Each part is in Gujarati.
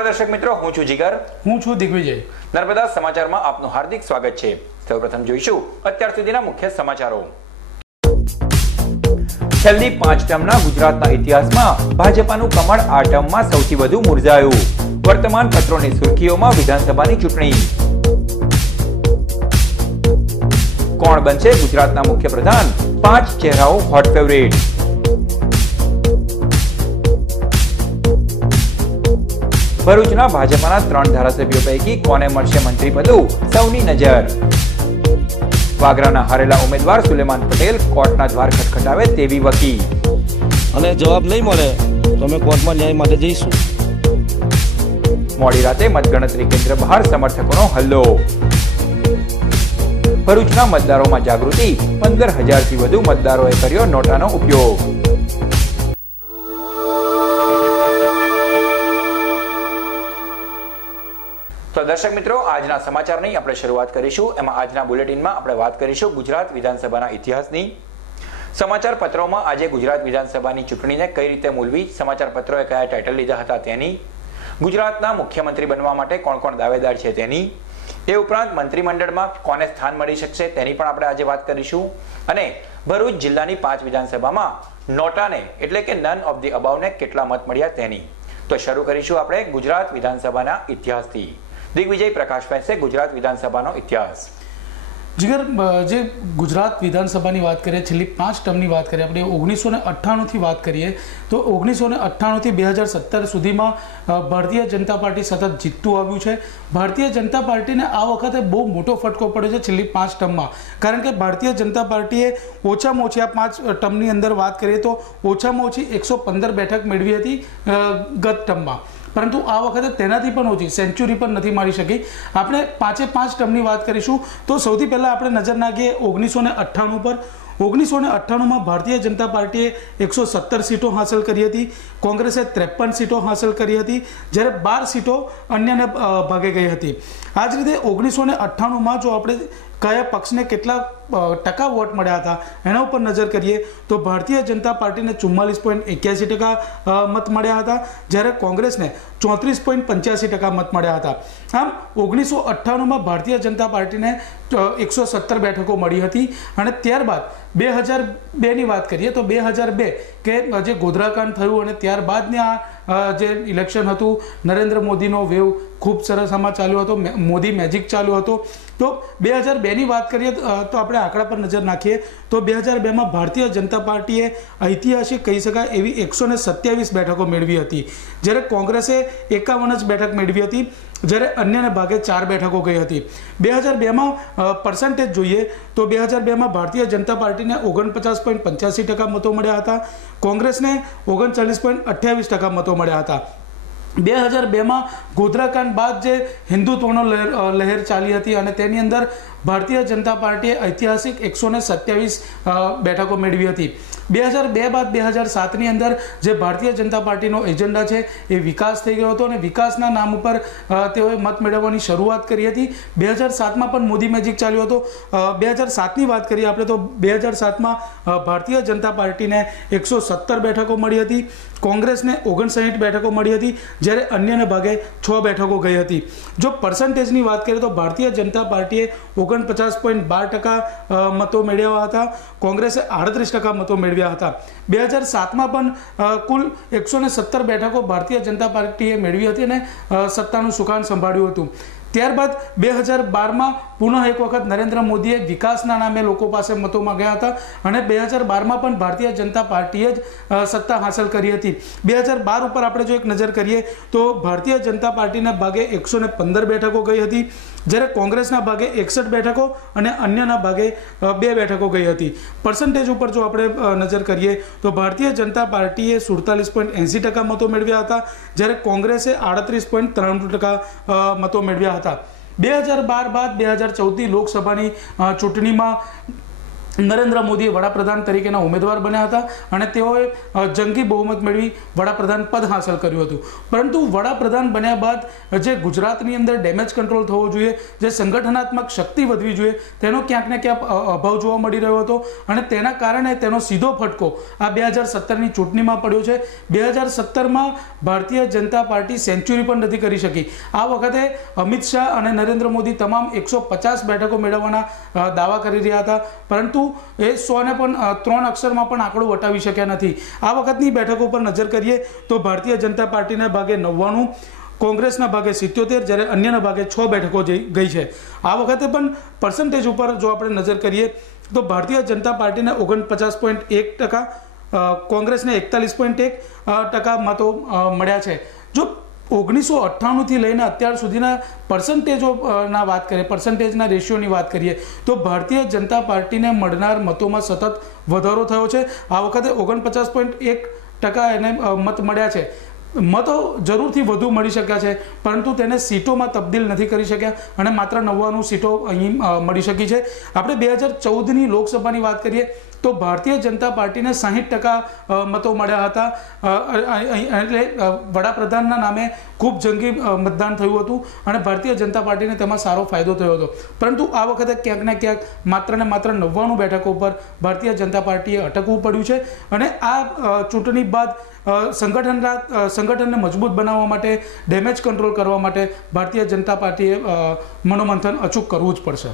नमस्कार दर्शक मित्रों, हूँ છું જીગર, હું છું દિગ્વિજય। નર્મદા સમાચારમાં આપનું હાર્દિક સ્વાગત છે। સૌપ્રથમ જોઈશું અત્યાર સુધીના મુખ્ય સમાચારો। છેલ્લી 5 ટર્મના ગુજરાતના ઇતિહાસમાં ભાજપાનું કમળ આ ટર્મમાં સૌથી વધુ મુરઝાયું। વર્તમાન પત્રોની સુર્ખીઓમાં વિધાનસભાની ચૂંટણી। કોણ બનશે ગુજરાતના મુખ્યપ્રધાન? 5 ચહેરાઓ હોટ ફેવરિટ। ભરૂચના ભાજપાના 3 ધારાસભ્યો પૈકી કોને મળશે મંત્રી પદું? સૌની નજર। વાગરાના હારેલા ઉમેદવાર સુલેમાન પટેલ કોર્ટના દ્વાર ખટખટાવે તેવી વકી। અને જવાબ નહીં મળે તો અમે કોર્ટમાં ન્યાય માટે જઈશું। મોડી રાતે મતગણતરી કેન્દ્ર બહાર સમર્થકોનો હલ્લો। ભરૂચના મતદારોમાં જાગૃતિ, 15,000 થી વધુ મતદારોએ કર્યો નોટાનો ઉપયોગ। તો દર્શક મિત્રો, આજના સમાચારની આપણે શરૂઆત કરીશું। એમાં આજના બુલેટિનમાં આપણે વાત કરીશું ગુજરાત વિધાનસભાના ઇતિહાસની। સમાચાર પત્રોમાં આજે ગુજરાત વિધાનસભાની ચૂંટણીને કઈ રીતે મૂલવી, સમાચાર પત્રોએ કયા ટાઇટલ લીધા હતા તેની, ગુજરાતના મુખ્યમંત્રી બનવા માટે કોણ કોણ દાવેદાર છે તેની, એ ઉપરાંત મંત્રીમંડળમાં કોને સ્થાન મળી શકશે તેની પણ આપણે આજે વાત કરીશું। અને ભરૂચ જિલ્લાની 5 વિધાનસભામાં નોટાને એટલે કે નન ઓફ ધી અબાવને કેટલા મત મળ્યા તેની। તો શરૂ કરીશું આપણે ગુજરાત વિધાનસભાના ઇતિહાસથી। દિગ્વિજય પ્રકાશ પાસે ગુજરાત વિધાનસભાનો ઇતિહાસ। જીગર, જે ગુજરાત વિધાનસભાની વાત કરીએ, છેલ્લી 5 ટર્મની વાત કરીએ, આપણે 1998થી વાત કરીએ તો 1998થી 2017 સુધીમાં ભારતીય જનતા પાર્ટી સતત જીતતું આવ્યું છે। ભારતીય જનતા પાર્ટીને આ વખતે બહુ મોટો ફટકો પડ્યો છે છેલ્લી 5 ટર્મમાં, કારણ કે ભારતીય જનતા પાર્ટીએ ઓછામાં ઓછી આ 5 ટર્મની અંદર વાત કરીએ તો ઓછામાં ઓછી 115 બેઠક મેળવી હતી ગત ટર્મમાં, પરંતુ આ વખતે તેનાથી પણ ઓછી સેન્ચુરી પણ નથી મારી શકી। આપણે 5 ટર્મની વાત કરીશું તો સૌથી પહેલાં આપણે નજર નાખીએ 1998 પર। 1998માં ભારતીય જનતા પાર્ટીએ 117 સીટો હાંસલ કરી હતી, કોંગ્રેસે 53 સીટો હાંસલ કરી હતી, જ્યારે 12 સીટો અન્યને ભાગે ગઈ હતી। આ જ રીતે 1998માં જો આપણે કયા પક્ષને કેટલા ટકા વોટ મળ્યા હતા એના ઉપર નજર કરીએ તો ભારતીય જનતા પાર્ટીને 44.81% મત મળ્યા હતા, જ્યારે કોંગ્રેસને 34.85% મત મળ્યા હતા। આમ 1998માં ભારતીય જનતા પાર્ટીને 117 બેઠકો મળી હતી। અને ત્યારબાદ 2002ની વાત કરીએ તો 2002 કે જે ગોધરાકાંડ થયું અને ત્યારબાદની આ જે ઇલેક્શન હતું, નરેન્દ્ર મોદીનો વેવ ખૂબ સરસ આમાં ચાલ્યો હતો, મોદી મેજિક ચાલ્યો હતો। તો 2002ની વાત કરીએ તો આપણે આંકડા પર નજર નાખીએ તો 2002માં ભારતીય જનતા પાર્ટીએ ઐતિહાસિક કહી શકાય એવી 127 બેઠકો મેળવી હતી, જ્યારે કોંગ્રેસે 51 જ બેઠક મેળવી હતી, જ્યારે અન્યને ભાગે 4 બેઠકો ગઈ હતી। 2002માં પર્સન્ટેજ જોઈએ તો 2002માં ભારતીય જનતા પાર્ટીને 49.85% મતો મળ્યા હતા, કોંગ્રેસને 39.28% મતો મળ્યા હતા। 2002માં ગોધરાકાંડ બાદ જે હિન્દુત્વનો લહેર ચાલી હતી અને તેની અંદર ભારતીય જનતા પાર્ટીએ ઐતિહાસિક 127 બેઠકો મેળવી હતી। 2002 બાદ 2007ની અંદર જે ભારતીય જનતા પાર્ટીનો એજન્ડા છે એ વિકાસ થઈ ગયો હતો અને વિકાસના નામ ઉપર તેઓએ મત મેળવવાની શરૂઆત કરી હતી। 2007માં પણ મોદી મેજિક ચાલ્યો હતો। 2007ની વાત કરીએ આપણે તો 2007માં ભારતીય જનતા પાર્ટીને 117 બેઠકો મળી હતી, કોંગ્રેસને 59 બેઠકો મળી હતી, જ્યારે અન્યને ભાગે 6 બેઠકો ગઈ હતી। જો પર્સન્ટેજની વાત કરીએ તો ભારતીય જનતા પાર્ટીએ 49.12% મતો મેળવ્યા હતા, કોંગ્રેસે 38% મતો મેળવ્યા હતા। 2007માં પણ કુલ 117 બેઠકો ભારતીય જનતા પાર્ટીએ મેળવી હતી અને સત્તાનું સુકાન સંભાળ્યું હતું। ત્યારબાદ 2012માં પુનઃ એક વખત નરેન્દ્ર મોદીએ વિકાસના નામે લોકો પાસે મતો માંગ્યા હતા અને 2012માં પણ ભારતીય જનતા પાર્ટીએ જ સત્તા હાંસલ કરી હતી। 2012 ઉપર આપણે જો એક નજર કરીએ તો ભારતીય જનતા પાર્ટીના ભાગે 115 બેઠકો ગઈ હતી, જ્યારે કોંગ્રેસના ભાગે 61 બેઠકો અને અન્યના ભાગે 2 બેઠકો ગઈ હતી। પર્સન્ટેજ ઉપર જો આપણે નજર કરીએ તો ભારતીય જનતા પાર્ટીએ 47.80% મતો મેળવ્યા હતા, જ્યારે કોંગ્રેસે 38.93% મતો મેળવ્યા હતા। 2012 બાદ 2014ની લોકસભાની ચૂંટણીમાં નરેન્દ્ર મોદીએ વડાપ્રધાન તરીકેના ઉમેદવાર બન્યા હતા અને તેઓએ જંગી બહુમત મેળવી વડાપ્રધાન પદ હાંસલ કર્યું હતું. પરંતુ વડાપ્રધાન બન્યા બાદ જે ગુજરાતની અંદર ડેમેજ કંટ્રોલ થવો જોઈએ, જે સંગઠનાત્મક શક્તિ વધવી જોઈએ, તેનો ક્યાંક ને ક્યાંક અભાવ જોવા મળી રહ્યો હતો અને તેના કારણે તેનો સીધો ફટકો આ 2017ની ચૂંટણીમાં પડ્યો છે. 2017માં ભારતીય જનતા પાર્ટી સેન્ચુરી પણ નથી કરી શકી. આ વખતે અમિત શાહ અને નરેન્દ્ર મોદી તમામ 150 બેઠકો મેળવવાના દાવા કરી રહ્યા હતા, પરંતુ એ 100 ને પણ 3 અક્ષરમાં પણ આંકડો વટાવી શક્યા નથી. આ વખતની બેઠકો પર નજર કરીએ તો ભારતીય જનતા પાર્ટીના ભાગે 99, કોંગ્રેસના ભાગે 77, જ્યારે અન્યના ભાગે 6 બેઠકો ગઈ છે. આ વખતે પણ પર્સન્ટેજ ઉપર જો આપણે નજર કરીએ તો ભારતીય જનતા પાર્ટીને 49.1%, કોંગ્રેસને 41.1% મતો મળ્યા છે. જો 1998થી લઈને અત્યાર સુધીના પર્સન્ટેજોના વાત કરીએ, પર્સન્ટેજના રેશિયોની વાત કરીએ તો ભારતીય જનતા પાર્ટીને મળનાર મતોમાં સતત વધારો થયો છે. આ વખતે 49.1% એને મત મળ્યા છે. મતો જરૂરથી વધુ મળી શક્યા છે, પરંતુ તેને સીટોમાં તબદીલ નથી કરી શક્યા અને માત્ર 99 સીટો અહીં મળી શકી છે. આપણે 2014ની લોકસભાની વાત કરીએ તો ભારતીય જનતા પાર્ટીને 60% મતો મળ્યા હતા. એટલે વડાપ્રધાનના નામે ખૂબ જંગી મતદાન થયું હતું અને ભારતીય જનતા પાર્ટીને તેમાં સારો ફાયદો થયો હતો. પરંતુ આ વખતે ક્યાંક ને ક્યાંક માત્ર ને માત્ર 99 બેઠકો પર ભારતીય જનતા પાર્ટીએ અટકવું પડ્યું છે અને આ ચૂંટણી બાદ સંગઠનને મજબૂત બનાવવા માટે, ડેમેજ કંટ્રોલ કરવા માટે ભારતીય જનતા પાર્ટીએ મનોમંથન અચૂક કરવું જ પડશે.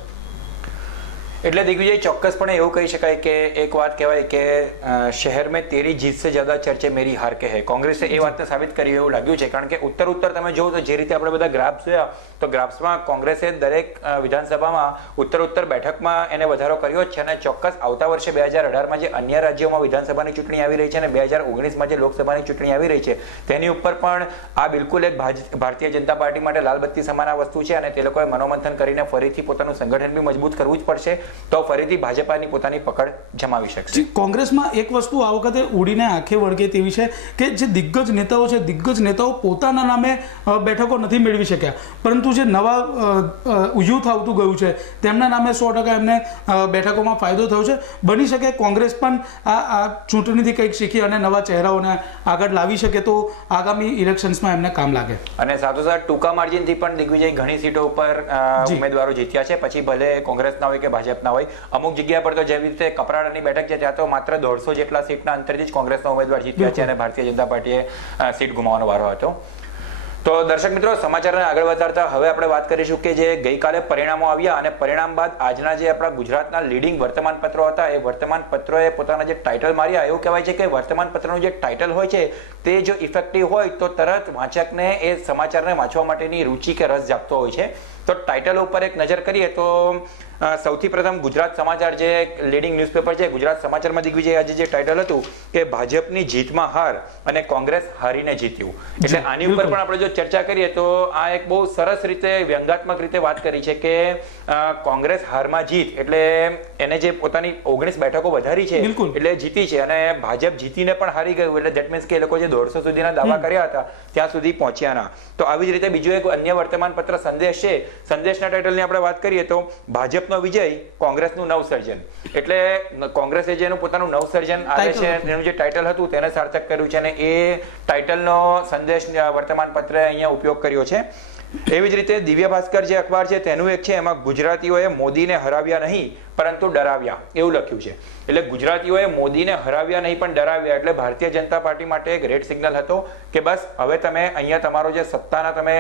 એટલે દિગ્વિજય, ચોક્કસપણે એવું કહી શકાય કે એક વાત કહેવાય કે શહેર મેં તેરી જીત સે જ્યાદા ચર્ચે મેરી હાર કે હૈ. કોંગ્રેસે એ વાતને સાબિત કરી એવું લાગ્યું છે, કારણ કે ઉત્તર તમે જુઓ તો જે રીતે આપણે બધા ગ્રાફ્સ જોયા તો ગ્રાફ્સમાં કોંગ્રેસે દરેક વિધાનસભામાં ઉત્તર બેઠકમાં એને વધારો કર્યો જ છે અને ચોક્કસ આવતા વર્ષે 2018માં જે અન્ય રાજ્યોમાં વિધાનસભાની ચૂંટણી આવી રહી છે અને 2019માં જે લોકસભાની ચૂંટણી આવી રહી છે તેની ઉપર પણ આ બિલકુલ એક ભારતીય જનતા પાર્ટી માટે લાલબત્તી સમાન આ વસ્તુ છે અને તે લોકોએ મનોમંથન કરીને ફરીથી પોતાનું સંગઠન બી મજબૂત કરવું જ પડશે, તો ફરીથી ભાજપાની પોતાની પકડ જમાવી શકશે. કોંગ્રેસમાં એક વસ્તુ આ વખતે ઉડીને આંખે વળગે તેવી છે કે જે દિગ્ગજ નેતાઓ છે, દિગ્ગજ નેતાઓ પોતાના નામે બેઠકો નથી મેળવી શક્યા, પરંતુ જે નવા યુથ આવતું ગયું છે તેમના નામે 100% એમને બેઠકોમાં ફાયદો થયો છે. બની શકે કોંગ્રેસ પણ આ ચૂંટણીથી કંઈક શીખી અને નવા ચહેરાઓને આગળ લાવી શકે તો આગામી ઇલેક્શન્સમાં એમને કામ લાગે. અને સાથોસાથ ટૂંકા માર્જિનથી પણ દિગ્વિજય ઘણી સીટો ઉપર ઉમેદવારો જીત્યા છે, પછી ભલે કોંગ્રેસના હોય કે ભાજપના હોય. અમુક જગ્યા પર તો જેવી રીતે કપરાડાની બેઠક છે ત્યાં તો માત્ર 150 જેટલા સીટના અંતરથી જ કોંગ્રેસના ઉમેદવાર જીત્યા છે અને ભારતીય જનતા પાર્ટીએ સીટ ગુમાવવાનો વારો હતો. તો દર્શક મિત્રો, સમાચારને આગળ વધારતા હવે આપણે વાત કરીશું કે જે ગઈકાલે પરિણામો આવ્યા અને પરિણામ બાદ આજના જે આપણા ગુજરાતના લીડિંગ વર્તમાન પત્રો હતા એ વર્તમાન પત્રોએ પોતાના જે ટાઇટલ માર્યા. એવું કહેવાય છે કે વર્તમાન પત્રનું જે ટાઇટલ હોય છે તે જો ઇફેક્ટિવ હોય તો તરત વાંચકને એ સમાચારને વાંચવા માટેની રુચિ કે રસ જાગતો હોય છે. તો ટાઇટલ ઉપર એક નજર કરીએ તો સૌથી પ્રથમ ગુજરાત સમાચાર જે લીડિંગ ન્યૂઝપેપર છે, ગુજરાત સમાચારમાં દિગ્વિજય આજે જે ટાઇટલ હતું કે ભાજપની જીતમાં હાર અને કોંગ્રેસ હારીને જીત્યું. એટલે આની ઉપર પણ આપણે જો ચર્ચા કરીએ તો આ એક બહુ સરસ રીતે વ્યંગાત્મક રીતે વાત કરી છે કે કોંગ્રેસ હારમાં જીત એટલે એને જે પોતાની 19 બેઠકો વધારી છે એટલે જીતી છે અને ભાજપ જીતીને પણ હારી ગયું. એટલે ધેટ મીન્સ કે એ લોકો જે 150 સુધીના દાવા કર્યા હતા ત્યાં સુધી પહોંચ્યા ના. તો આવી જ રીતે બીજું એક અન્ય વર્તમાન પત્ર સંદેશ છે. સંદેશના ટાઇટલની આપણે વાત કરીએ તો ભાજપનો વિજય, કોંગ્રેસનું નવસર્જન. એટલે કોંગ્રેસે જેનું પોતાનું નવસર્જન આવે છે એનું જે ટાઇટલ હતું તેને સાર્થક કર્યું છે અને એ ટાઇટલનો સંદેશ વર્તમાન પત્રએ અહીંયા ઉપયોગ કર્યો છે. એવી જ રીતે દિવ્ય ભાસ્કર જે અખબાર છે તેનું એક છે, એમાં ગુજરાતીઓએ મોદીને હરાવ્યા નહીં પરંતુ ડરાવ્યા એવું લખ્યું છે. એટલે ગુજરાતીઓએ મોદીને હરાવ્યા નહીં પણ ડરાવ્યા. એટલે ભારતીય જનતા પાર્ટી માટે એક રેડ સિગ્નલ હતો કે બસ હવે તમે અહીંયા તમારો જે સત્તાના તમે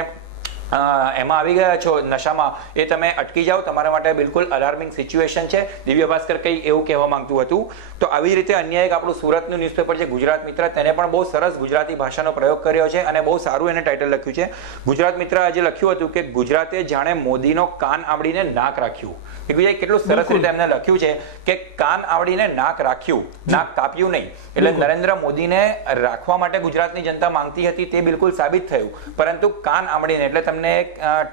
એમાં આવી ગયા છો નશામાં, એ તમે અટકી જાઓ, તમારા માટે બિલકુલ અલાર્મિંગ સિચ્યુએશન છે. દિવ્ય ભાસ્કર કંઈ એવું કહેવા માંગતું હતું. તો આવી જ રીતે અન્ય એક આપણું સુરતનું ન્યૂઝપેપર છે ગુજરાત મિત્ર, તેને પણ બહુ સરસ ગુજરાતી ભાષાનો પ્રયોગ કર્યો છે અને બહુ સારું એને ટાઇટલ લખ્યું છે. ગુજરાત મિત્ર આજે લખ્યું હતું કે ગુજરાતે જાણે મોદીનો કાન આવડીને નાક રાખ્યું. કેટલું સરસ રીતે એમને લખ્યું છે કે કાન આવડીને નાક રાખ્યું, નાક કાપ્યું નહીં. એટલે નરેન્દ્ર મોદીને રાખવા માટે ગુજરાતની જનતા માંગતી હતી તે બિલકુલ સાબિત થયું, પરંતુ કાન આવડીને એટલે તમને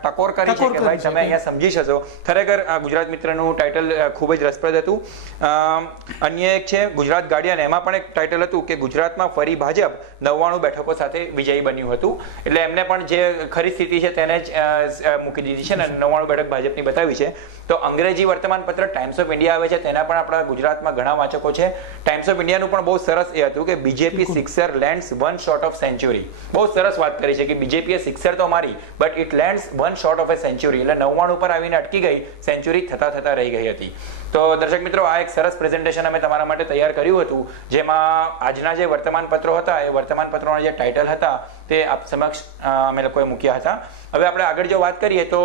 ટકોર કરી છે કે ભાઈ તમે અહીંયા સમજી શકશો. ખરેખર ગુજરાત મિત્રનું ટાઇટલ ખૂબ જ રસપ્રદ હતું. અન્ય એક છે ગુજરાત ગાર્ડિયન, એમાં પણ એક ટાઇટલ હતું કે ગુજરાતમાં ફરી ભાજપ 99 બેઠકો સાથે વિજયી બન્યું હતું. એટલે એમને પણ જે ખરી સ્થિતિ છે તેને જ મૂકી દીધી છે ને 99 બેઠક ભાજપની બતાવી છે. તો અંગ્રેજી વર્તમાન પત્ર ટાઈમ્સ ઓફ ઇન્ડિયા આવે છે, તેના પણ આપણા ગુજરાતમાં ઘણા વાચકો છે. ટાઈમ્સ ઓફ ઇન્ડિયાનું પણ બહુ સરસ એ હતું કે BJP sixer lands one short of century. બહુ સરસ વાત કરી છે કે બીજેપીએ સિક્સર તો મારી but it lands one short of a century. એટલે 99 પર આવીને અટકી ગઈ, સેન્ચુરી થતા રહી ગઈ હતી. તો દર્શક મિત્રો, આ એક સરસ પ્રેઝન્ટેશન અમે તમારા માટે તૈયાર કર્યું હતું, જેમાં આજના જે વર્તમાન પત્રો હતા એ વર્તમાન પત્રોના જે ટાઇટલ હતા તે આપ સમક્ષ અમે લોકોએ મૂક્યા હતા. હવે આપણે આગળ જો વાત કરીએ તો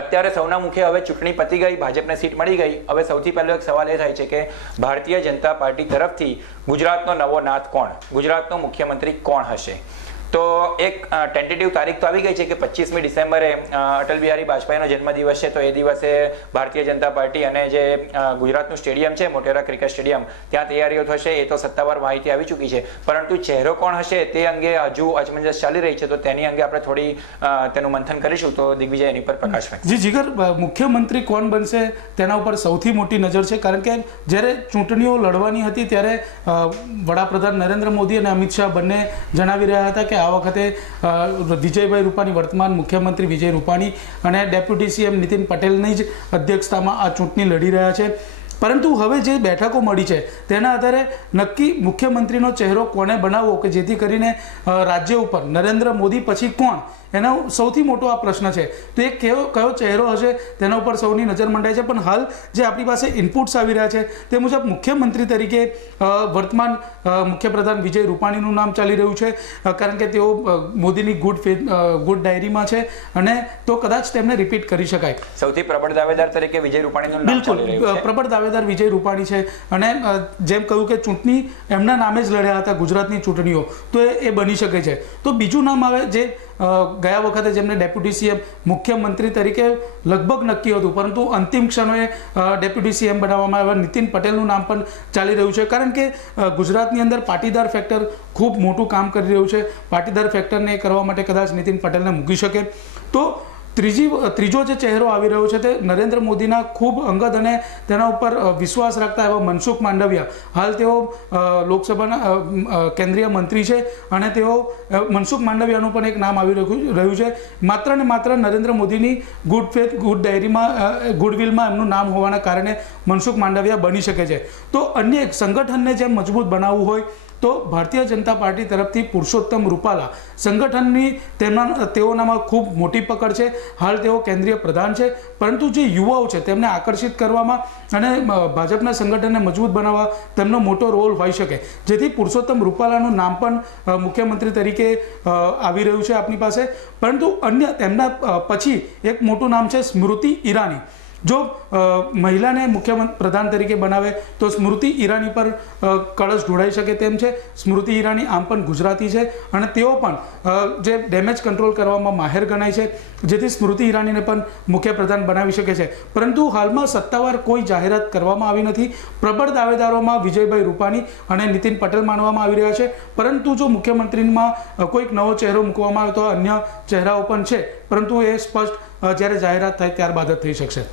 અત્યારે સૌના મુખે હવે ચૂંટણી પતી ગઈ, ભાજપને સીટ મળી ગઈ. હવે સૌથી પહેલો એક સવાલ એ થાય છે કે ભારતીય જનતા પાર્ટી તરફથી ગુજરાતનો નવો નાથ કોણ, ગુજરાતનો મુખ્યમંત્રી કોણ હશે? તો એક ટેન્ટેટિવ તારીખ તો આવી ગઈ છે કે 25મી ડિસેમ્બરે અટલ બિહારી વાજપેયીનો જન્મદિવસ છે. તો એ દિવસે ભારતીય જનતા પાર્ટી અને જે ગુજરાતનું સ્ટેડિયમ છે મોટેરા ક્રિકેટ સ્ટેડિયમ, ત્યાં તૈયારીઓ થશે. એ તો સત્તાવાર માહિતી આવી ચૂકી છે, પરંતુ ચહેરો કોણ હશે તે અંગે હજુ અચમંજસ ચાલી રહી છે. તો તેની અંગે આપણે થોડી તેનું મંથન કરીશું. તો દિગ્વિજય એની પર પ્રકાશ ફેંકશે. જી જીગર, મુખ્યમંત્રી કોણ બનશે તેના ઉપર સૌથી મોટી નજર છે, કારણ કે જ્યારે ચૂંટણીઓ લડવાની હતી ત્યારે વડાપ્રધાન નરેન્દ્ર મોદી અને અમિત શાહ બંને જણાવી રહ્યા હતા કે આ વખતે વિજયભાઈ રૂપાણી, વર્તમાન મુખ્યમંત્રી વિજય રૂપાણી અને ડેપ્યુટી સીએમ નીતિન પટેલની જ અધ્યક્ષતામાં આ ચૂંટણી લડી રહ્યા છે. પરંતુ હવે જે બેઠકો મળી છે તેના આધારે નક્કી મુખ્યમંત્રીનો ચહેરો કોને બનાવવો કે જેથી કરીને રાજ્ય ઉપર નરેન્દ્ર મોદી પછી કોણ, એનો સૌથી મોટો આ પ્રશ્ન છે. તો એ કયો ચહેરો હશે તેના ઉપર સૌની નજર મંડાય છે. પણ હાલ જે આપણી પાસે ઇનપુટ્સ આવી રહ્યા છે તે મુજબ મુખ્યમંત્રી તરીકે વર્તમાન મુખ્યપ્રધાન વિજય રૂપાણીનું નામ ચાલી રહ્યું છે, કારણ કે તેઓ મોદીની ગુડ ડાયરીમાં છે અને તો કદાચ તેમને રિપીટ કરી શકાય. સૌથી પ્રબળ દાવેદાર તરીકે વિજય રૂપાણીનું નામ ચાલી રહ્યું છે. બિલકુલ પ્રબળ દાવેદાર વિજય રૂપાણી છે. અને જેમ કહ્યું કે ચૂંટણી એમના નામે જ લડ્યા હતા ગુજરાતની ચૂંટણીઓ, તો એ બની શકે છે. તો બીજું નામ આવે જે ગયા વખતે જેમને ડેપ્યુટી સીએમ મુખ્યમંત્રી તરીકે લગભગ નક્કી હતું, પરંતુ અંતિમ ક્ષણોએ ડેપ્યુટી સીએમ બનાવવામાં આવ્યા, નીતિન પટેલનું નામ પણ ચાલી રહ્યું છે. કારણ કે ગુજરાતની અંદર પાટીદાર ફેક્ટર ખૂબ મોટું કામ કરી રહ્યું છે. પાટીદાર ફેક્ટરને કરવા માટે કદાચ નીતિન પટેલને મૂકી શકે. તો ત્રીજો જે ચહેરો આવી રહ્યો છે તે નરેન્દ્ર મોદીના ખૂબ અંગત અને તેના ઉપર વિશ્વાસ રાખતા એવા મનસુખ માંડવિયા. હાલ તેઓ લોકસભાના કેન્દ્રીય મંત્રી છે અને તેઓ મનસુખ માંડવિયાનું પણ એક નામ આવી રહ્યું છે. માત્ર ને માત્ર નરેન્દ્ર મોદીની ગુડ ફેથ, ગુડ ડાયરીમાં, ગુડવિલમાં એમનું નામ હોવાના કારણે મનસુખ માંડવિયા બની શકે છે. તો અન્ય એક સંગઠનને જેમ મજબૂત બનાવવું હોય તો ભારતીય જનતા પાર્ટી તરફથી પુરુષોત્તમ રૂપાલા સંગઠનની તેઓનામાં ખૂબ મોટી પકડ છે. હાલ તેઓ કેન્દ્રીય પ્રધાન છે, પરંતુ જે યુવાઓ છે તેમને આકર્ષિત કરવામાં અને ભાજપના સંગઠનને મજબૂત બનાવવા તેમનો મોટો રોલ હોઈ શકે, જેથી પુરુષોત્તમ રૂપાલાનું નામ પણ મુખ્યમંત્રી તરીકે આવી રહ્યું છે આપની પાસે. પરંતુ અન્ય તેમના પછી એક મોટું નામ છે સ્મૃતિ ઈરાની. જો મહિલાને મુખ્યમંત્રી પ્રધાન તરીકે બનાવે તો સ્મૃતિ ઈરાની પર કળશ ઢોળાઈ શકે તેમ છે. સ્મૃતિ ઈરાની આમ પણ ગુજરાતી છે અને તેઓ પણ જે ડેમેજ કંટ્રોલ કરવામાં માહેર ગણાય છે, જેથી સ્મૃતિ ઈરાનીને પણ મુખ્યપ્રધાન બનાવી શકે છે. પરંતુ હાલમાં સત્તાવાર કોઈ જાહેરાત કરવામાં આવી નથી. પ્રબળ દાવેદારોમાં વિજયભાઈ રૂપાણી અને નીતિન પટેલ માનવામાં આવી રહ્યા છે, પરંતુ જો મુખ્યમંત્રીમાં કોઈક નવો ચહેરો મૂકવામાં આવે તો અન્ય ચહેરાઓ પણ છે, પરંતુ એ સ્પષ્ટ જ્યારે જાહેરાત થાય ત્યારબાદ જ થઈ શકશે.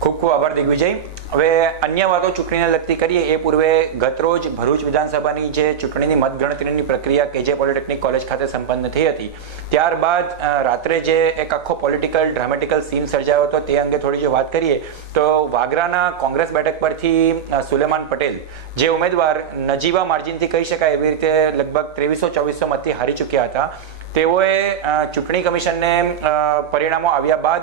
ખૂબ ખૂબ આભાર દિગ્વિજય. હવે અન્ય વાતો ચૂંટણીને લગતી કરીએ એ પૂર્વે ગતરોજ ભરૂચ વિધાનસભાની જે ચૂંટણીની મતગણતરીની પ્રક્રિયા કેજે પોલિટેકનિક કોલેજ ખાતે સંપન્ન થઈ હતી, ત્યારબાદ રાત્રે જે એક આખો પોલિટિકલ ડ્રામેટિકલ સીન સર્જાયો હતો તે અંગે થોડી જો વાત કરીએ તો વાગરાના કોંગ્રેસ બેઠક પરથી સુલેમાન પટેલ જે ઉમેદવાર નજીવા માર્જિનથી કહી શકાય એવી રીતે લગભગ 2300-2400 મતથી હારી ચૂક્યા હતા, તેઓએ ચૂંટણી કમિશનને પરિણામો આવ્યા બાદ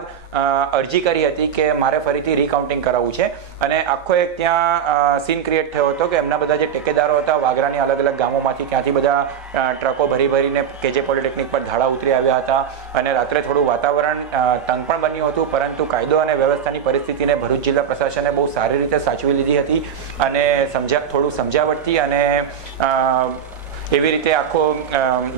અરજી કરી હતી કે મારે ફરીથી રીકાઉન્ટિંગ કરાવવું છે. અને આખો એક ત્યાં સીન ક્રિએટ થયો હતો કે એમના બધા જે ટેકેદારો હતા વાગરાની અલગ અલગ ગામોમાંથી ત્યાંથી બધા ટ્રકો ભરીને કેજે પોલિટેકનિક પર ધાડા ઉતરી આવ્યા હતા અને રાત્રે થોડું વાતાવરણ તંગ પણ બન્યું હતું. પરંતુ કાયદો અને વ્યવસ્થાની પરિસ્થિતિને ભરૂચ જિલ્લા પ્રશાસને બહુ સારી રીતે સાચવી લીધી હતી અને થોડું સમજાવટથી અને એવી રીતે આખો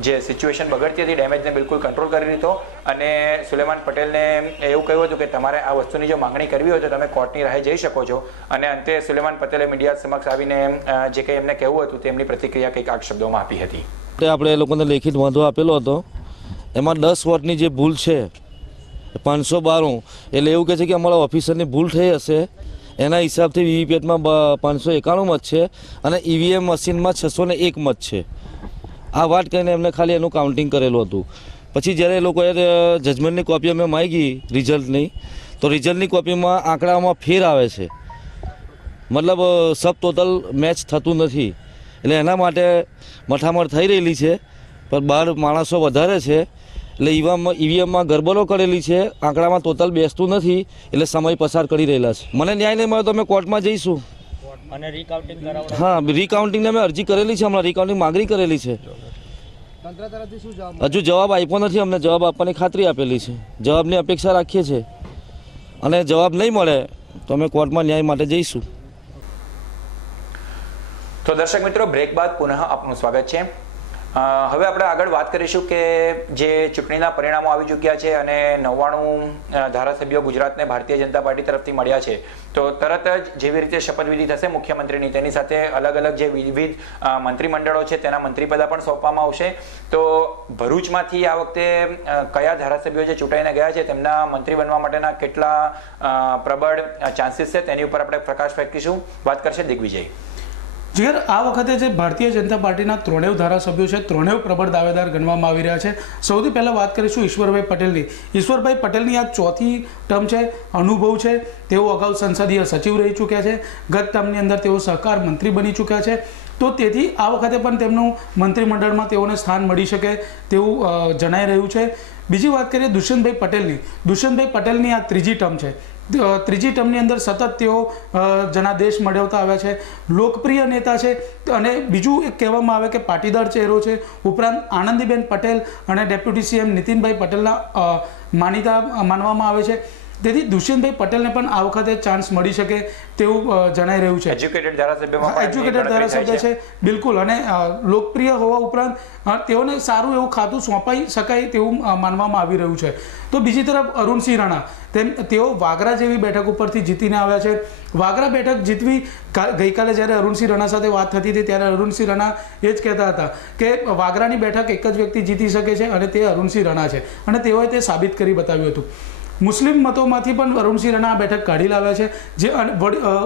જે સિચ્યુએશન બગડતી હતી ડેમેજને બિલકુલ કંટ્રોલ કરી લીધો. અને સુલેમાન પટેલને એવું કહ્યું હતું કે તમારે આ વસ્તુની જો માંગણી કરવી હોય તો તમે કોર્ટની રાહે જઈ શકો છો. અને અંતે સુલેમાન પટેલે મીડિયા સમક્ષ આવીને જે કંઈ એમને કહેવું હતું તેમની પ્રતિક્રિયા કંઈક આ શબ્દોમાં આપી હતી. આપણે એ લોકોને લેખિત વાંધો આપેલો હતો એમાં 10 વોટની જે ભૂલ છે 592, એટલે એવું કહે છે કે અમારા ઓફિસરની ભૂલ થઈ હશે, એના હિસાબથી વીવીપેટમાં 591 મત છે અને ઈવીએમ મશીનમાં 601 મત છે. આ વાત કરીને એમને ખાલી એનું કાઉન્ટિંગ કરેલું હતું. પછી જ્યારે એ લોકોએ જજમેન્ટની કોપી અમે માગી રિઝલ્ટની, તો રિઝલ્ટની કોપીમાં આંકડામાં ફેર આવે છે, મતલબ સબ ટોટલ મેચ થતું નથી. એટલે એના માટે મઠામણ થઈ રહેલી છે, પણ 12 માણસો વધારે છે એટલે ઈવીએમમાં ગરબડો કરેલી છે, આંકડામાં ટોટલ બેસતું નથી, એટલે સમય પસાર કરી રહેલા છે. મને ન્યાય નહીં મળે તો અમે કોર્ટમાં જઈશું. અને રીકાઉન્ટિંગ કરાવવા, હા, રીકાઉન્ટિંગને અમે અરજી કરેલી છે, હમણાં રીકાઉન્ટિંગ માંગણી કરેલી છે. હજુ જવાબ આપ્યો નથી, અમને જવાબ આપવાની ખાતરી આપેલી છે, જવાબની અપેક્ષા રાખીએ છીએ અને જવાબ નહીં મળે તો અમે કોર્ટમાં ન્યાય માટે જઈશું. તો દર્શક મિત્રો, બ્રેક બાદ પુનઃ આપનું સ્વાગત છે. હવે આપણે આગળ વાત કરીશું કે જે ચૂંટણીના પરિણામો આવી ચૂક્યા છે અને 99 ધારાસભ્યો ગુજરાતને ભારતીય જનતા પાર્ટી તરફથી મળ્યા છે. તો તરત જ જેવી રીતે શપથવિધિ થશે મુખ્યમંત્રીની, તેની સાથે અલગ અલગ જે વિવિધ મંત્રીમંડળો છે તેના મંત્રીપદા પણ સોંપવામાં આવશે. તો ભરૂચમાંથી આ વખતે કયા ધારાસભ્યો જે ચૂંટાઈને ગયા છે તેમના મંત્રી બનવા માટેના કેટલા પ્રબળ ચાન્સીસ છે તેની ઉપર આપણે પ્રકાશ ફેંકીશું. વાત કરશે દિગ્વિજય. જીગર, આ વખતે જે ભારતીય જનતા પાર્ટીના 93 ધારાસભ્યો છે, 93 પ્રબળ દાવેદાર ગણવામાં આવી રહ્યા છે. સૌથી પહેલાં વાત કરીશું ઈશ્વરભાઈ પટેલની. ઈશ્વરભાઈ પટેલની આ 4થી ટર્મ છે, અનુભવ છે, તેઓ અગાઉ સંસદીય સચિવ રહી ચૂક્યા છે, ગત ટર્મની અંદર તેઓ સહકાર મંત્રી બની ચૂક્યા છે. તો તેથી આ વખતે પણ તેમનું મંત્રીમંડળમાં તેઓને સ્થાન મળી શકે તેવું જણાઈ રહ્યું છે. બીજી વાત કરીએ દુષ્યંતભાઈ પટેલની. દુષ્યંતભાઈ પટેલની આ 3જી ટર્મ છે. 3જી ટર્મની અંદર સતત તેઓ જનાદેશ મેળવતા આવ્યા છે, લોકપ્રિય નેતા છે અને બીજું એક કહેવામાં આવે કે પાટીદાર ચહેરો છે. ઉપરાંત આનંદીબેન પટેલ અને ડેપ્યુટી સીએમ નીતિનભાઈ પટેલના માનીતા માનવામાં આવે છે. તેથી દુષ્યંતભાઈ પટેલને પણ આ વખતે ચાન્સ મળી શકે તેવું જણાઈ રહ્યું છે. એજ્યુકેટેડ ધારાસભ્ય છે બિલકુલ, અને લોકપ્રિય હોવા ઉપરાંત તેઓને સારું એવું ખાતું સોંપાઈ શકાય તેવું માનવામાં આવી રહ્યું છે. તો બીજી તરફ અરુણસિંહ રાણા, તેઓ વાગરા જેવી બેઠક ઉપરથી જીતીને આવ્યા છે. વાગરા બેઠક જીતવી, ગઈકાલે જ્યારે અરુણસિંહ રાણા સાથે વાત થતી હતી ત્યારે અરુણસિંહ રાણા એ જ કહેતા હતા કે વાગરાની બેઠક એક જ વ્યક્તિ જીતી શકે છે અને તે અરુણસિંહ રાણા છે, અને તેઓએ તે સાબિત કરી બતાવ્યું હતું. મુસ્લિમ મતોમાંથી પણ અરુણસિંહ રાણા આ બેઠક કાઢી લાવ્યા છે, જે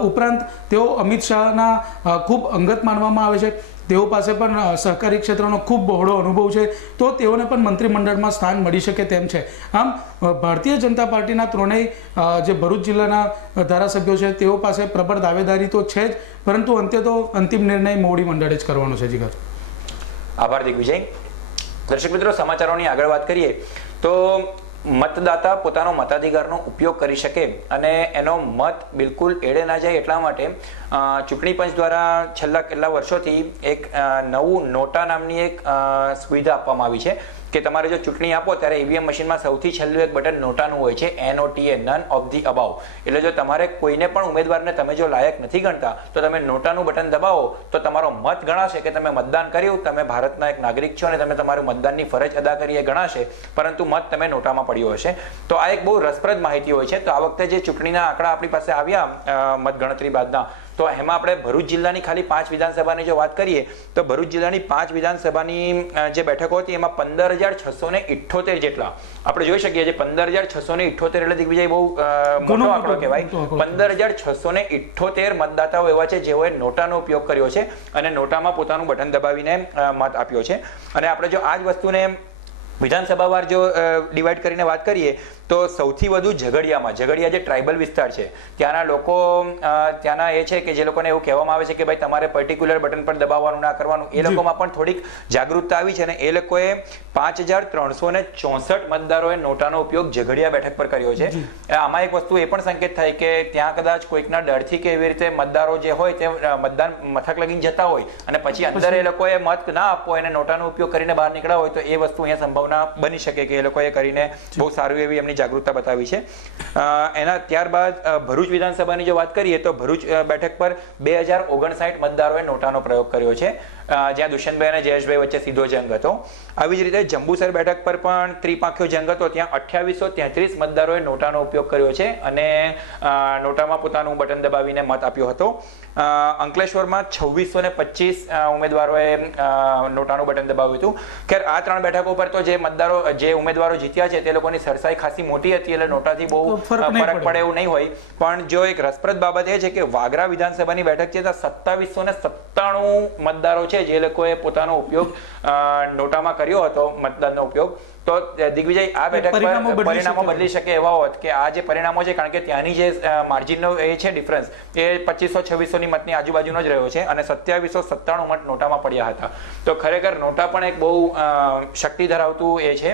ઉપરાંત તેઓ અમિત શાહના ખૂબ અંગત માનવામાં આવે છે. તેઓ પાસે પણ સહકારી ક્ષેત્રનો ખૂબ બહોળો અનુભવ છે, તો તેઓને પણ મંત્રીમંડળમાં સ્થાન મળી શકે તેમ છે. આમ ભારતીય જનતા પાર્ટીના 3 જે ભરૂચ જિલ્લાના ધારાસભ્યો છે તેઓ પાસે પ્રબળ દાવેદારી તો છે જ, પરંતુ અંતે તો અંતિમ નિર્ણય મોવડી મંડળે જ કરવાનો છે. જીગર, આભાર દિગ્વિજય. દર્શક મિત્રો, સમાચારોની આગળ વાત કરીએ તો મતદાતા પોતાનો મતાધિકારનો ઉપયોગ કરી શકે અને એનો મત બિલકુલ એળે ના જાય એટલા માટે ચૂંટણી પંચ દ્વારા છેલ્લા કેટલા વર્ષોથી એક નવું નોટા નામની એક સુવિધા આપવામાં આવી છે કે તમારે જો ચૂંટણી આપો ત્યારે ઈવીએમ મશીનમાં સૌથી છેલ્લું એક બટન નોટાનું હોય છે, NOTA, નન ઓફ ધી અબાવ. એટલે જો તમારે કોઈને પણ ઉમેદવારને તમે જો લાયક નથી ગણતા તો તમે નોટાનું બટન દબાવો તો તમારો મત ગણાશે કે તમે મતદાન કર્યું, તમે ભારતના એક નાગરિક છો અને તમે તમારું મતદાનની ફરજ અદા કરી એ ગણાશે, પરંતુ મત તમે નોટામાં પડ્યો હશે. તો આ એક બહુ રસપ્રદ માહિતી હોય છે. તો આ વખતે જે ચૂંટણીના આંકડા આપણી પાસે આવ્યા મતગણતરી બાદના, તો એમાં આપણે ભરૂચ જિલ્લાની ખાલી 5 વિધાનસભાની જો વાત કરીએ તો ભરૂચ જિલ્લાની 5 વિધાનસભાની જે બેઠકો હતી એમાં 15,678 જેટલા આપણે જોઈ શકીએ છીએ. 15,678 એટલે દિગ્વિજય બહુ મોટો આંકડો કહેવાય. 15,678 મતદાતાઓ એવા છે જેઓએ નોટાનો ઉપયોગ કર્યો છે અને નોટામાં પોતાનું બટન દબાવીને મત આપ્યો છે. અને આપણે જો આ જ વસ્તુને વિધાનસભાવાર જો ડિવાઈડ કરીને વાત કરીએ તો સૌથી વધુ ઝઘડિયા જે ટ્રાઇબલ વિસ્તાર છે ત્યાંના લોકો ત્યાંના એ છે કે જે લોકોને એવું કહેવામાં આવે છે કે ભાઈ તમારે પર્ટિક્યુલર બટન પર દબાવવાનું ના કરવાનું, એ લોકોમાં પણ થોડીક જાગૃતતા આવી છે અને એ લોકોએ 5,364 મતદારોએ નોટાનો ઉપયોગ ઝઘડિયા બેઠક પર કર્યો છે. આમાં એક વસ્તુ એ પણ સંકેત થાય કે ત્યાં કદાચ કોઈકના ડરથી કે એવી રીતે મતદારો જે હોય તે મતદાન મથક લગીને જતા હોય અને પછી અંદર એ લોકોએ મત ના આપવો અને નોટાનો ઉપયોગ કરીને બહાર નીકળ્યા હોય તો એ વસ્તુ અહીંયા સંભાવના બની શકે કે એ લોકોએ કરીને બહુ સારું એવી એમની જાગૃતતા બતાવી છે. એના ત્યારબાદ ભરૂચ વિધાનસભાની જો વાત કરીએ તો ભરૂચ બેઠક પર 2,059 મતદારોએ નોટાનો પ્રયોગ કર્યો છે. જ્યાં દુષ્યંતભાઈ અને જયેશભાઈ વચ્ચે સીધો જંગ હતો. આવી જ રીતે જંબુસર બેઠક પર પણ ત્રિપાંખ્યો જંગ હતો. ત્યાં 2833 મતદારોએ નોટાનો ઉપયોગ કર્યો છે અને નોટામાં પોતાનું બટન દબાવીને મત આપ્યો હતો. અંકલેશ્વરમાં 2625 ઉમેદવારોએ નોટાનું બટન દબાવ્યું હતું. ખેર આ 3 બેઠકો પર તો જે ઉમેદવારો જીત્યા છે તે લોકોની સરસાઈ ખાસી મોટી હતી, એટલે નોટાથી બહુ ફરક પડે એવું નહીં હોય. પણ જો એક રસપ્રદ બાબત એ છે કે વાગરા વિધાનસભાની બેઠક છે ત્યાં 2797 મતદારો છે જે લોકોએ પોતાનો ઉપયોગ નોટામાં કર્યો હતો, મતદાનનો ઉપયોગ. તો દિગ્વિજય, આ બેઠક પર પરિણામો બદલી શકે એવા હોત કે આ જે પરિણામો છે, કારણ કે ત્યાંની જે માર્જિનનો એ છે ડિફરન્સ, એ 2500-2600 ની મતની આજુબાજુનો જ રહ્યો છે અને 2797 મત નોટામાં પડ્યા હતા. તો ખરેખર નોટા પણ એક બહુ શક્તિ ધરાવતું એ છે,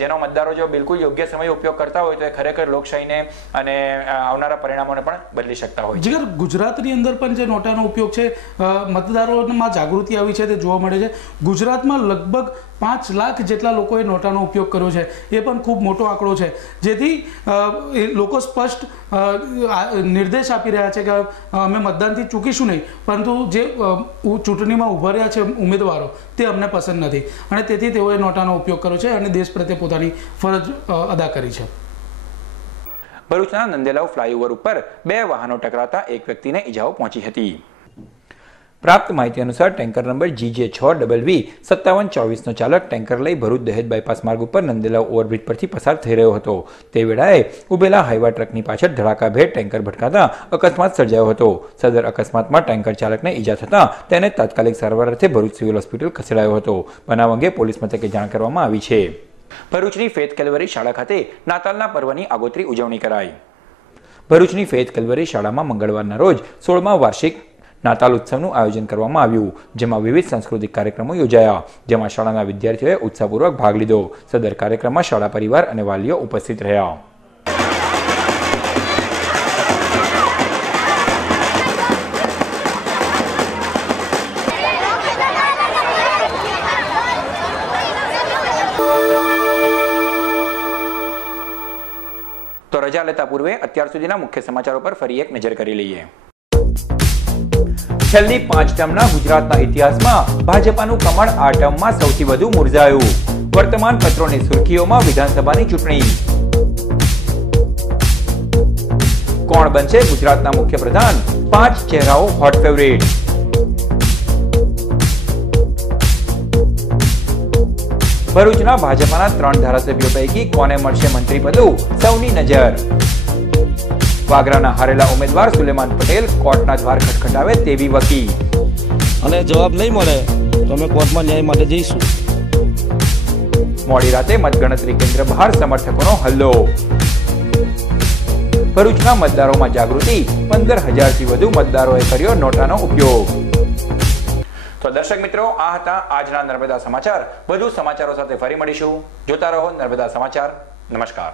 જેનો મતદારો જો બિલકુલ યોગ્ય સમયે ઉપયોગ કરતા હોય તો એ ખરેખર લોકશાહીને અને આવનારા પરિણામોને પણ બદલી શકતા હોય. જીગર, ગુજરાતની અંદર પણ જે નોટાનો ઉપયોગ છે, મતદારોમાં જાગૃતિ આવી છે તે જોવા મળે છે. ગુજરાતમાં લગભગ 5 લાખ જેટલા લોકોએ નોટાનો ઉપયોગ કર્યો છે. એ પણ ખૂબ મોટો આંકડો છે, જેથી લોકો સ્પષ્ટ નિર્દેશ આપી રહ્યા છે કે અમે મતદાનથી ચૂકીશું નહીં, પરંતુ જે ચૂંટણીમાં ઉભા રહ્યા છે ઉમેદવારો તે અમને પસંદ નથી અને તેથી તેઓએ નોટાનો ઉપયોગ કર્યો છે અને દેશ પ્રત્યે પોતાની ફરજ અદા કરી છે. ભરૂચના નંદેલાવ ફ્લાયઓવર ઉપર 2 વાહનો ટકરાતા એક વ્યક્તિને ઈજાઓ પહોંચી હતી. પ્રાપ્ત માહિતી અનુસાર ટેન્કર નંબર GJ6WV 5724 નો ચાલક ટેન્કર લઈ ભરૂચ દહેજ બાયપાસ માર્ગ ઉપર નંદેલાવ ઓવરબ્રિજ પરથી પસાર થઈ રહ્યો હતો. તે વેળાએ ઉભેલા હાઈવા ટ્રકની પાછળ ધડાકાભેર ટેન્કર ભટકાતા અકસ્માત સર્જાયો હતો. સદર અકસ્માતમાં ટેન્કર ચાલકને ઈજા થતાં તેને તાત્કાલિક સારવાર અર્થે ભરૂચ સિવિલ હોસ્પિટલ ખસેડાયો હતો. બનાવ અંગે પોલીસ મથકે જાણ કરવામાં આવી છે. ભરૂચની ફેથ કેલ્વરી શાળા ખાતે નાતાલના પર્વની આગોતરી ઉજવણી કરાઈ. ભરૂચની ફેથ કેલ્વરી શાળામાં મંગળવારના રોજ 16મા વાર્ષિક નાતાલ ઉત્સવનું આયોજન કરવામાં આવ્યું, જેમાં વિવિધ સાંસ્કૃતિક કાર્યક્રમો યોજાયા, જેમાં શાળાના વિદ્યાર્થીઓએ ઉત્સાહપૂર્વક ભાગ લીધો. સદર કાર્યક્રમમાં શાળા પરિવાર અને વાલીઓ ઉપસ્થિત રહ્યા. તો રજા લેતા પૂર્વે અત્યાર સુધીના મુખ્ય સમાચારો પર ફરી એક નજર કરી લઈએ. છેલ્લી 5 ટર્મના ગુજરાતના ઇતિહાસમાં ભાજપાનું કમળ આ ટર્મમાં સૌથી વધુ મુરઝાયું. વર્તમાન પત્રોની સુર્ખીઓમાં વિધાનસભાની ચૂંટણી. કોણ બનશે ગુજરાતના મુખ્યપ્રધાન? 5 ચહેરાઓ હોટ ફેવરિટ. ભરૂચના ભાજપાના 3 ધારાસભ્યો પૈકી કોને મળશે મંત્રી પદું? સૌની નજર. વાગરાના હારેલા ઉમેદવાર સુલેમાન પટેલ કોર્ટના દ્વાર ખટખટાવે તેવી વકી. અને જવાબ નહીં મળે તો અમે કોર્ટમાં ન્યાય માટે જઈશું. મોડી રાતે મતગણતરી કેન્દ્ર બહાર સમર્થકોનો હલ્લો. ભરૂચના મતદારોમાં જાગૃતિ. 15,000થી વધુ મતદારોએ કર્યો નોટાનો ઉપયોગ. તો દર્શક મિત્રો, આ હતા આજના નર્મદા સમાચાર. વધુ સમાચારો સાથે ફરી મળીશું. જોતા રહો નર્મદા સમાચાર. નમસ્કાર.